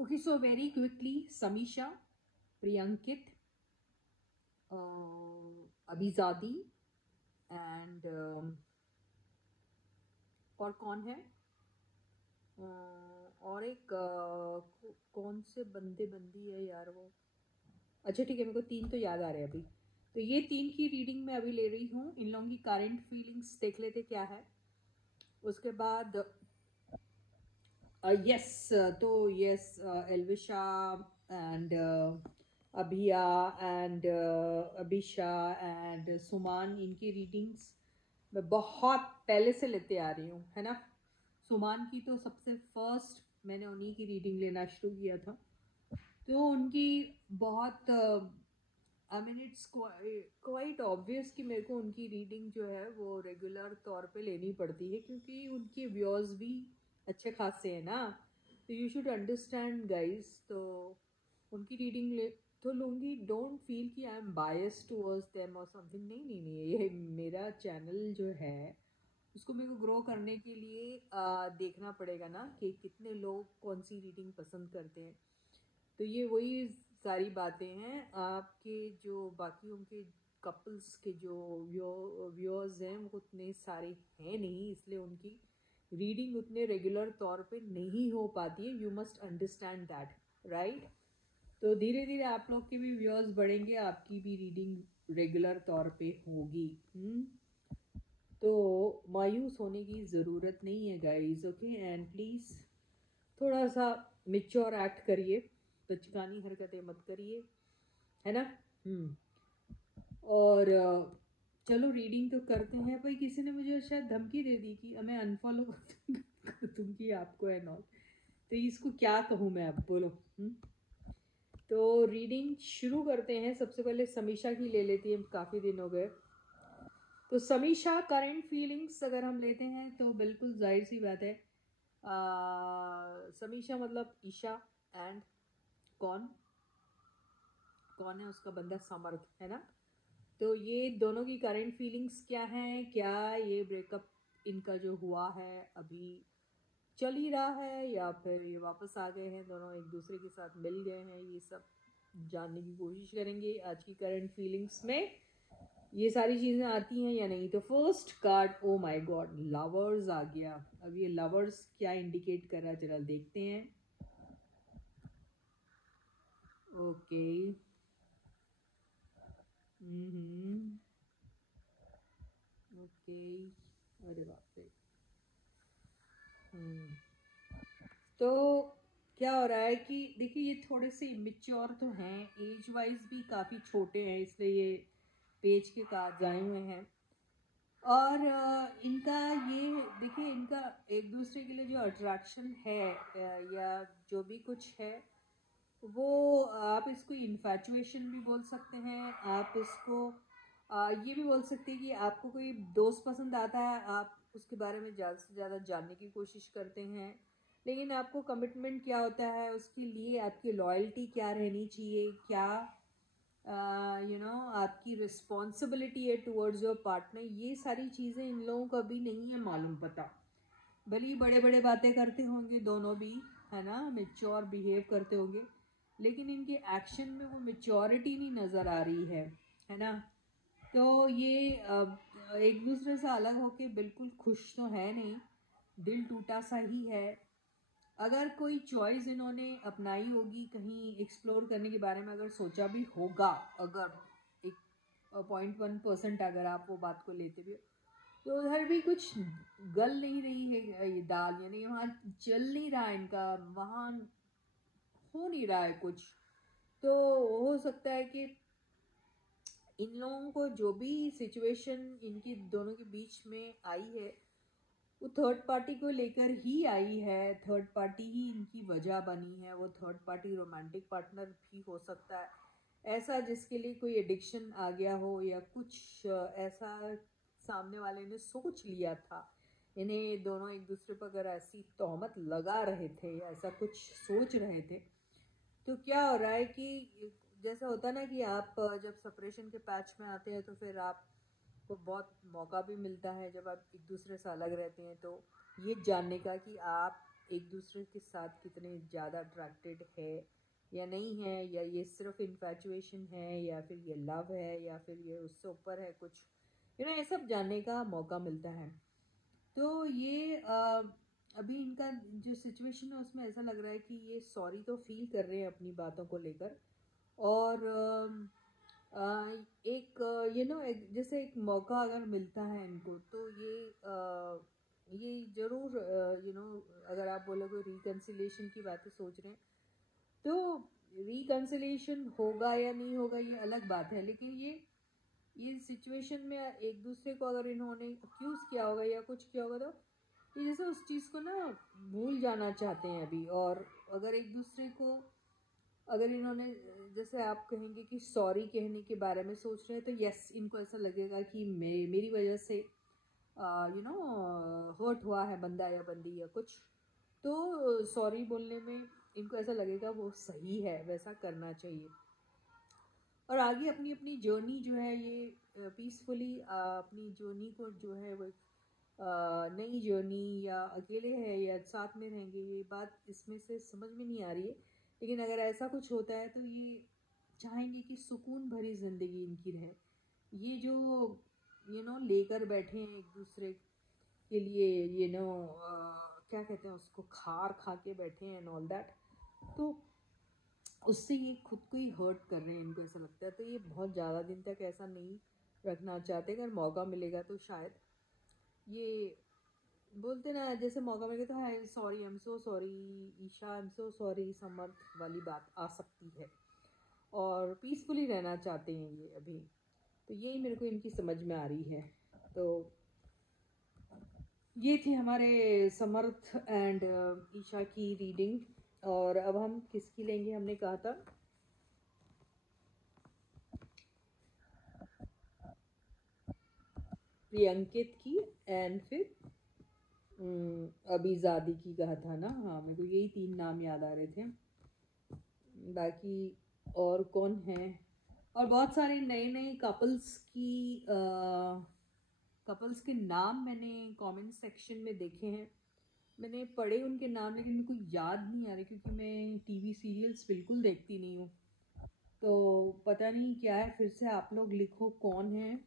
Okay, so very quickly, Samisha, Priyankit, अभिजादी and और कौन है? और एक कौन से बंदे बंदी है यार वो। अच्छा ठीक है, मेरे को 3 तो याद आ रहे हैं अभी। तो ये 3 की रीडिंग मैं अभी ले रही हूँ। इन लोगों की करंट फीलिंग्स देख लेते क्या है। उसके बाद यस, तो yes, Elvisha and अभिया and Abhisha and सुमान, इनकी रीडिंग्स मैं बहुत पहले से लेते आ रही हूँ, है ना। सुमान की तो सबसे फर्स्ट मैंने उन्हीं की रीडिंग लेना शुरू किया था। तो उनकी बहुत I mean it's quite obvious कि मेरे को उनकी रीडिंग जो है वो रेगुलर तौर पे लेनी पड़ती है, क्योंकि उनके व्यूअर्स भी अच्छे खासे हैं ना। तो यू शुड अंडरस्टैंड गाइस। तो उनकी रीडिंग ले तो लूँगी। डोंट फील कि I am bias towards them और समथिंग। नहीं नहीं नहीं, ये मेरा चैनल जो है उसको मेरे को ग्रो करने के लिए देखना पड़ेगा ना कि कितने लोग कौन सी रीडिंग पसंद करते हैं। तो ये वही सारी बातें हैं। आपके जो बाकी उनके कपल्स के जो व्यूअर्स हैं वो उतने सारे हैं नहीं, इसलिए उनकी रीडिंग उतने रेगुलर तौर पे नहीं हो पाती है। You must understand that, right. तो धीरे धीरे आप लोग के भी व्यूअर्स बढ़ेंगे, आपकी भी रीडिंग रेगुलर तौर पे होगी। तो मायूस होने की ज़रूरत नहीं है गाइस, ओके। एंड प्लीज़ थोड़ा सा मिच्योर एक्ट करिए, बचकानी हरकतें मत करिए, है ना। और चलो रीडिंग तो करते हैं। भाई किसी ने मुझे शायद धमकी दे दी कि मैं अनफॉलो कर दूंगी आपको एंड ऑल। तो इसको क्या कहूँ मैं, अब बोलो। तो रीडिंग शुरू करते हैं। सबसे पहले समीशा की ले लेती है, काफ़ी दिन हो गए। तो समीशा करंट फीलिंग्स अगर हम लेते हैं तो बिल्कुल जाहिर सी बात है, समीशा मतलब ईशा एंड कौन कौन है उसका बंदा, समर्थ, है ना। तो ये दोनों की करंट फीलिंग्स क्या हैं? क्या ये ब्रेकअप इनका जो हुआ है अभी चल ही रहा है, या फिर ये वापस आ गए हैं, दोनों एक दूसरे के साथ मिल गए हैं? ये सब जानने की कोशिश करेंगे आज की करंट फीलिंग्स में। ये सारी चीज़ें आती हैं या नहीं। तो first card, oh my god, lovers आ गया। अब ये लवर्स क्या इंडिकेट कर रहा है जरा देखते हैं। ओके, ओके, अरे बाप रे। तो क्या हो रहा है कि देखिए ये थोड़े से इमेच्योर तो हैं, एज वाइज भी काफ़ी छोटे हैं, इसलिए ये पेज के कार्ड आए हुए हैं। और इनका ये देखिए, इनका एक दूसरे के लिए जो अट्रैक्शन है या जो भी कुछ है, वो आप इसको इन्फैचुएशन भी बोल सकते हैं। आप इसको ये भी बोल सकते हैं कि आपको कोई दोस्त पसंद आता है, आप उसके बारे में ज़्यादा से ज़्यादा जानने की कोशिश करते हैं, लेकिन आपको कमिटमेंट क्या होता है, उसके लिए आपकी लॉयल्टी क्या रहनी चाहिए, क्या आपकी रिस्पॉन्सिबिलिटी है टुवर्ड्स योर पार्टनर, ये सारी चीज़ें इन लोगों को अभी नहीं है मालूम पता। भले ही बड़े बड़े बातें करते होंगे दोनों भी, है ना, मेच्योर बिहेव करते होंगे, लेकिन इनके एक्शन में वो मेच्योरिटी नहीं नज़र आ रही है ना। तो ये एक दूसरे से अलग होके बिल्कुल खुश तो है नहीं, दिल टूटा सा ही है। अगर कोई चॉइस इन्होंने अपनाई होगी, कहीं एक्सप्लोर करने के बारे में अगर सोचा भी होगा, अगर एक 0.1% अगर आप वो बात को लेते भी हो, तो उधर भी कुछ गल नहीं रही है ये दाल, यानी वहाँ चल नहीं रहा है इनका, वहाँ हो नहीं रहा है कुछ। तो हो सकता है कि इन लोगों को जो भी सिचुएशन इनकी दोनों के बीच में आई है वो थर्ड पार्टी को लेकर ही आई है। थर्ड पार्टी ही इनकी वजह बनी है। वो थर्ड पार्टी रोमांटिक पार्टनर भी हो सकता है, ऐसा जिसके लिए कोई एडिक्शन आ गया हो, या कुछ ऐसा सामने वाले ने सोच लिया था। इन्हें दोनों एक दूसरे पर अगर ऐसी तोहमत लगा रहे थे, ऐसा कुछ सोच रहे थे, तो क्या हो रहा है कि जैसा होता है ना कि आप जब सेपरेशन के पैच में आते हैं तो फिर आपको बहुत मौका भी मिलता है, जब आप एक दूसरे से अलग रहते हैं, तो ये जानने का कि आप एक दूसरे के साथ कितने ज़्यादा अट्रैक्टेड है या नहीं है, या ये सिर्फ इन्फैचुएशन है, या फिर ये लव है, या फिर ये उससे ऊपर है कुछ, ये सब जानने का मौका मिलता है। तो ये अभी इनका जो सिचुएशन है उसमें ऐसा लग रहा है कि ये सॉरी तो फील कर रहे हैं अपनी बातों को लेकर, और एक एक जैसे एक मौका अगर मिलता है इनको, तो ये ज़रूर अगर आप बोलोगे रिकन्सिलिएशन की बातें सोच रहे हैं, तो रिकन्सिलिएशन होगा या नहीं होगा ये अलग बात है, लेकिन ये सिचुएशन में एक दूसरे को अगर इन्होंने अक्यूज़ किया होगा या कुछ किया होगा, तो ये जैसे उस चीज़ को ना भूल जाना चाहते हैं अभी। और अगर एक दूसरे को, अगर इन्होंने, जैसे आप कहेंगे कि सॉरी कहने के बारे में सोच रहे हैं, तो यस, इनको ऐसा लगेगा कि मेरी वजह से हर्ट हुआ है बंदा या बंदी या कुछ, तो सॉरी बोलने में इनको ऐसा लगेगा वो सही है, वैसा करना चाहिए। और आगे अपनी अपनी जर्नी जो है ये पीसफुली अपनी जर्नी को जो है वो नई जर्नी, या अकेले है या साथ में रहेंगे, ये बात इसमें से समझ में नहीं आ रही है। लेकिन अगर ऐसा कुछ होता है तो ये चाहेंगे कि सुकून भरी ज़िंदगी इनकी रहे। ये जो लेकर बैठे हैं एक दूसरे के लिए, क्या कहते हैं उसको, खार खा के बैठे हैं एंड ऑल दैट, तो उससे ये खुद को ही हर्ट कर रहे हैं, इनको ऐसा लगता है। तो ये बहुत ज़्यादा दिन तक ऐसा नहीं रखना चाहते। अगर मौका मिलेगा तो शायद ये बोलते ना, जैसे मौका मिलेगा तो है sorry, I am so sorry Isha, I am so sorry Samarth वाली बात आ सकती है, और पीसफुली रहना चाहते हैं ये अभी। तो यही मेरे को इनकी समझ में आ रही है। तो ये थी हमारे समर्थ एंड ईशा की रीडिंग। और अब हम किसकी लेंगे, हमने कहा था प्रियंकित की, एंड फिर अभी की कहा था ना। हाँ, मेरे को यही 3 नाम याद आ रहे थे, बाकी और कौन है। और बहुत सारे नए नए कपल्स के नाम मैंने कमेंट सेक्शन में देखे हैं, मैंने पढ़े उनके नाम, लेकिन मेरे को याद नहीं आ रहे क्योंकि मैं टीवी सीरियल्स बिल्कुल देखती नहीं हूँ। तो पता नहीं क्या है, फिर से आप लोग लिखो कौन है,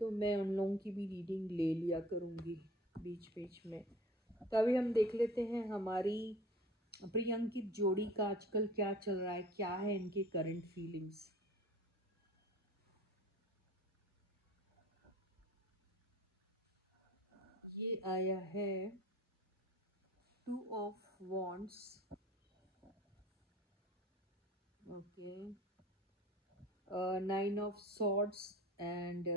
तो मैं उन लोगों की भी रीडिंग ले लिया करूँगी बीच बीच में। तो अभी हम देख लेते हैं हमारी प्रियंकित जोड़ी का आजकल क्या चल रहा है, क्या है इनके करंट फीलिंग्स। ये आया है 2 of wands, okay, 9 of swords and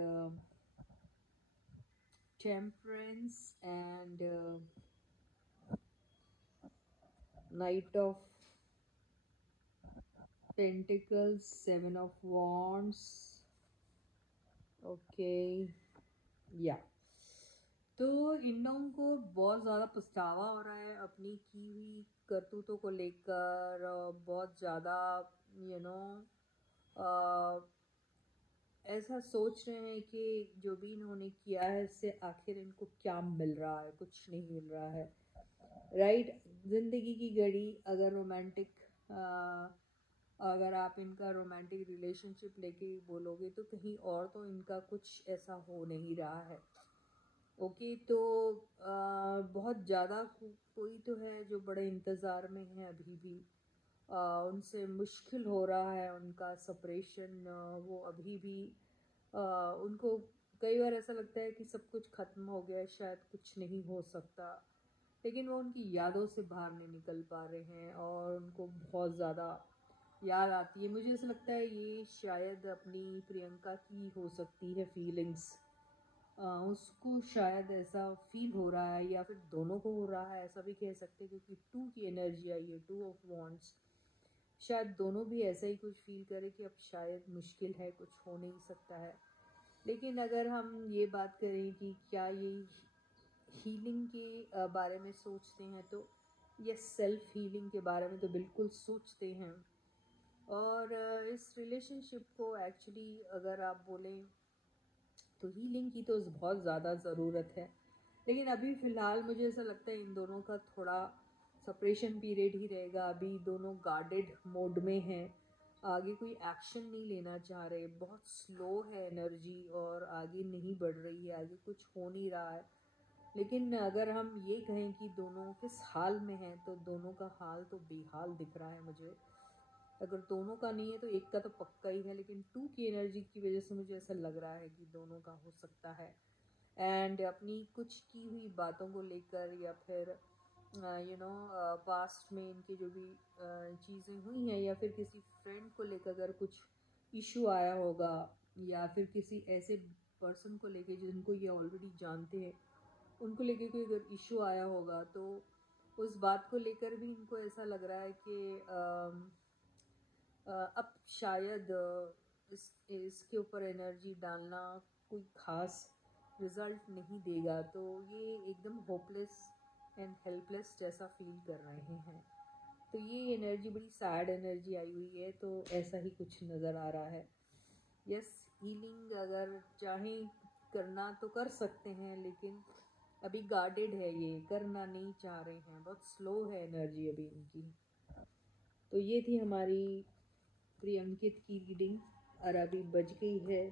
temperance and night of pentacles, 7 of wands, okay, या तो इन लोगों को बहुत ज़्यादा पछतावा हो रहा है अपनी की हुई करतूतों को लेकर, बहुत ज़्यादा यू नो ऐसा सोच रहे हैं कि जो भी इन्होंने किया है इससे आखिर इनको क्या मिल रहा है, कुछ नहीं मिल रहा है, राइट। ज़िंदगी की घड़ी अगर रोमांटिक, अगर आप इनका रोमांटिक रिलेशनशिप लेके बोलोगे तो कहीं और तो इनका कुछ ऐसा हो नहीं रहा है। ओके, तो बहुत ज़्यादा कोई तो है जो बड़े इंतज़ार में है अभी भी, उनसे मुश्किल हो रहा है उनका सेपरेशन, वो अभी भी उनको कई बार ऐसा लगता है कि सब कुछ ख़त्म हो गया है, शायद कुछ नहीं हो सकता, लेकिन वो उनकी यादों से बाहर नहीं निकल पा रहे हैं और उनको बहुत ज़्यादा याद आती है। मुझे ऐसा लगता है ये शायद अपनी प्रियंका की हो सकती है फीलिंग्स, उसको शायद ऐसा फील हो रहा है, या फिर दोनों को हो रहा है, ऐसा भी कह सकते हैं, क्योंकि 2 की एनर्जी आई है, 2 ऑफ वॉन्ड्स, शायद दोनों भी ऐसा ही कुछ फील करें कि अब शायद मुश्किल है, कुछ हो नहीं सकता है। लेकिन अगर हम ये बात करें कि क्या ये हीलिंग के बारे में सोचते हैं, तो ये सेल्फ हीलिंग के बारे में तो बिल्कुल सोचते हैं। और इस रिलेशनशिप को एक्चुअली अगर आप बोलें तो हीलिंग की तो बहुत ज़्यादा ज़रूरत है, लेकिन अभी फ़िलहाल मुझे ऐसा लगता है इन दोनों का थोड़ा सेपरेशन पीरियड ही रहेगा। अभी दोनों गार्डेड मोड में हैं, आगे कोई एक्शन नहीं लेना चाह रहे, बहुत स्लो है एनर्जी और आगे नहीं बढ़ रही है, आगे कुछ हो नहीं रहा है। लेकिन अगर हम ये कहें कि दोनों किस हाल में हैं, तो दोनों का हाल तो बेहाल दिख रहा है मुझे। अगर दोनों का नहीं है तो एक का तो पक्का ही है, लेकिन टू की एनर्जी की वजह से मुझे ऐसा लग रहा है कि दोनों का हो सकता है। एंड अपनी कुछ की हुई बातों को लेकर या फिर पास्ट में इनकी जो भी चीज़ें हुई हैं, या फिर किसी फ्रेंड को लेकर अगर कुछ इशू आया होगा, या फिर किसी ऐसे पर्सन को लेकर जिनको ये ऑलरेडी जानते हैं उनको लेके कोई अगर इशू आया होगा, तो उस बात को लेकर भी इनको ऐसा लग रहा है कि अब शायद इसके ऊपर एनर्जी डालना कोई ख़ास रिज़ल्ट नहीं देगा। तो ये एकदम होपलेस एंड हेल्पलेस जैसा फील कर रहे हैं। तो ये एनर्जी बड़ी सैड एनर्जी आई हुई है, तो ऐसा ही कुछ नज़र आ रहा है। यस, हीलिंग अगर चाहें करना तो कर सकते हैं, लेकिन अभी गार्डेड है, ये करना नहीं चाह रहे हैं, बहुत स्लो है एनर्जी अभी इनकी। तो ये थी हमारी प्रियंकित की रीडिंग, और अभी बज गई है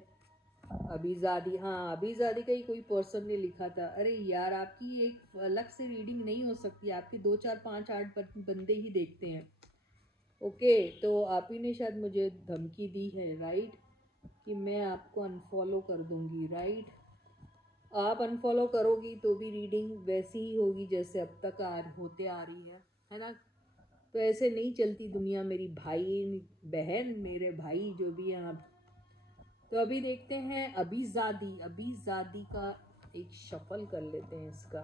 अबीज़ादी। हाँ, अबीज़ादी का ही कोई पर्सन ने लिखा था, अरे यार आपकी एक अलग से रीडिंग नहीं हो सकती, आपके 2 4 5 8 बंदे ही देखते हैं। ओके, तो आप ही ने शायद मुझे धमकी दी है, राइट, कि मैं आपको अनफॉलो कर दूंगी, राइट। आप अनफॉलो करोगी तो भी रीडिंग वैसी ही होगी जैसे अब तक होते आ रही है ना। तो ऐसे नहीं चलती दुनिया मेरी भाई बहन, मेरे भाई जो भी हैं आप। तो अभी देखते हैं अबीज़ादी का एक शफल कर लेते हैं इसका,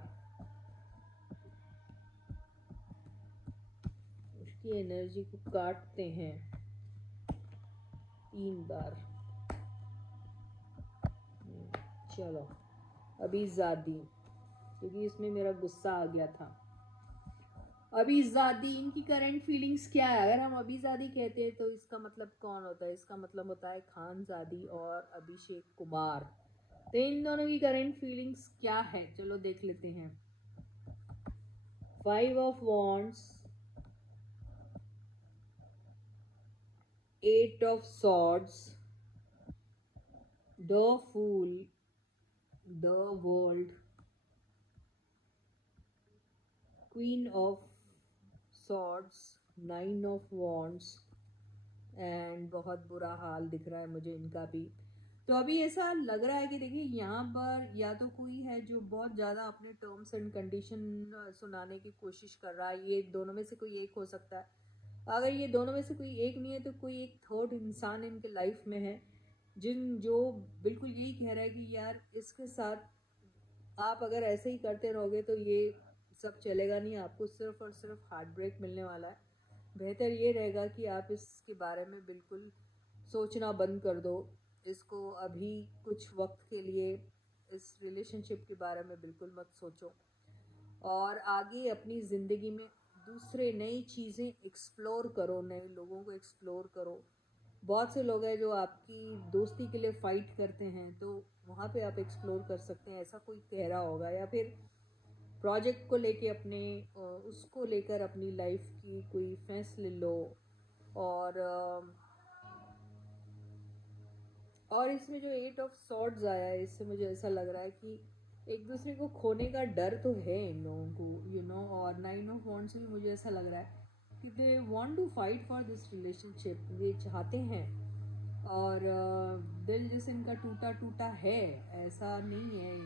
उसकी एनर्जी को काटते हैं 3 बार। चलो अबीज़ादी, क्योंकि इसमें मेरा गुस्सा आ गया था। अबीज़ादी, इनकी करंट फीलिंग्स क्या है? अगर हम अबीज़ादी कहते हैं तो इसका मतलब कौन होता है? इसका मतलब होता है खानज़ादी और अभिषेक कुमार। तो इन दोनों की करंट फीलिंग्स क्या है, चलो देख लेते हैं। 5 of wands, 8 of swords, the fool, the world, queen of swords, 9 of wands, and बहुत बुरा हाल दिख रहा है मुझे इनका भी। तो अभी ऐसा लग रहा है कि देखिए यहाँ पर या तो कोई है जो बहुत ज़्यादा अपने टर्म्स एंड कंडीशन सुनाने की कोशिश कर रहा है, ये दोनों में से कोई एक हो सकता है। अगर ये दोनों में से कोई एक नहीं है तो कोई एक थर्ड इंसान इनके लाइफ में है जो बिल्कुल यही कह रहा है कि यार इसके साथ आप अगर ऐसे ही करते रहोगे तो ये सब चलेगा नहीं, आपको सिर्फ और सिर्फ हार्ट ब्रेक मिलने वाला है। बेहतर ये रहेगा कि आप इसके बारे में बिल्कुल सोचना बंद कर दो, इसको अभी कुछ वक्त के लिए इस रिलेशनशिप के बारे में बिल्कुल मत सोचो, और आगे अपनी ज़िंदगी में दूसरे नई चीज़ें एक्सप्लोर करो, नए लोगों को एक्सप्लोर करो। बहुत से लोग हैं जो आपकी दोस्ती के लिए फ़ाइट करते हैं, तो वहाँ पे आप एक्सप्लोर कर सकते हैं, ऐसा कोई कह रहा होगा। या फिर प्रोजेक्ट को लेके अपने उसको लेकर अपनी लाइफ की कोई फैसले लो। और इसमें जो 8 ऑफ सॉर्ड्स आया है, इससे मुझे ऐसा लग रहा है कि एक दूसरे को खोने का डर तो है इन लोगों को, और 9 ऑफ वॉन्ड्स से भी मुझे ऐसा लग रहा है कि they want to fight for this relationship, ये चाहते हैं। और दिल जैसे इनका टूटा टूटा है, ऐसा नहीं है।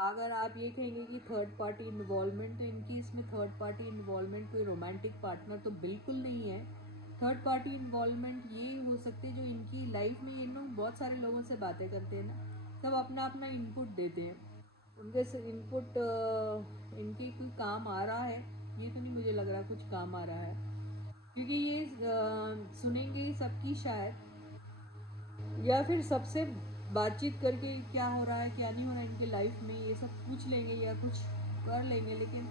अगर आप ये कहेंगे कि थर्ड पार्टी इन्वॉल्वमेंट, तो इनकी इसमें थर्ड पार्टी इन्वॉल्वमेंट कोई रोमांटिक पार्टनर तो बिल्कुल नहीं है। थर्ड पार्टी इन्वॉल्वमेंट ये हो सकते हैं जो इनकी लाइफ में, ये लोग बहुत सारे लोगों से बातें करते हैं ना, सब अपना अपना इनपुट देते हैं, उनके से इनपुट इनके कोई काम आ रहा है, ये तो नहीं मुझे लग रहा कुछ काम आ रहा है, क्योंकि ये सुनेंगे सबकी शायद, या फिर सबसे बातचीत करके क्या हो रहा है क्या नहीं हो रहा है इनके लाइफ में ये सब पूछ लेंगे या कुछ कर लेंगे, लेकिन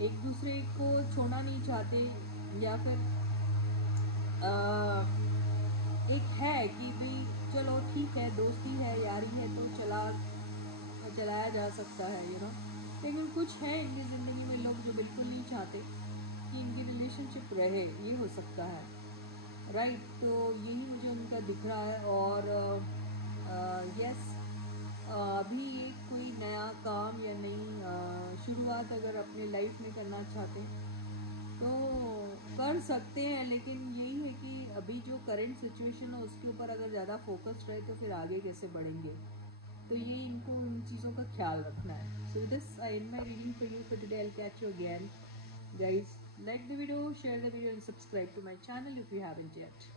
एक दूसरे को छोड़ना नहीं चाहते। या फिर एक है कि भाई चलो ठीक है, दोस्ती है, यारी है, तो चलाया जा सकता है, लेकिन कुछ है इनकी ज़िंदगी में लोग जो बिल्कुल नहीं चाहते। कि इनकी रिलेशनशिप रहे, ये हो सकता है, राइट। तो यही मुझे उनका दिख रहा है। और यस, अभी ये कोई नया काम या नई शुरुआत अगर अपने लाइफ में करना चाहते हैं तो कर सकते हैं, लेकिन यही है कि अभी जो करंट सिचुएशन है उसके ऊपर अगर ज़्यादा फोकस्ड रहे तो फिर आगे कैसे बढ़ेंगे। तो ये इनको इन चीज़ों का ख्याल रखना है। So this I and my reading for you for today. I catch you again guys. Like the video, share the video and subscribe to my channel if you haven't yet.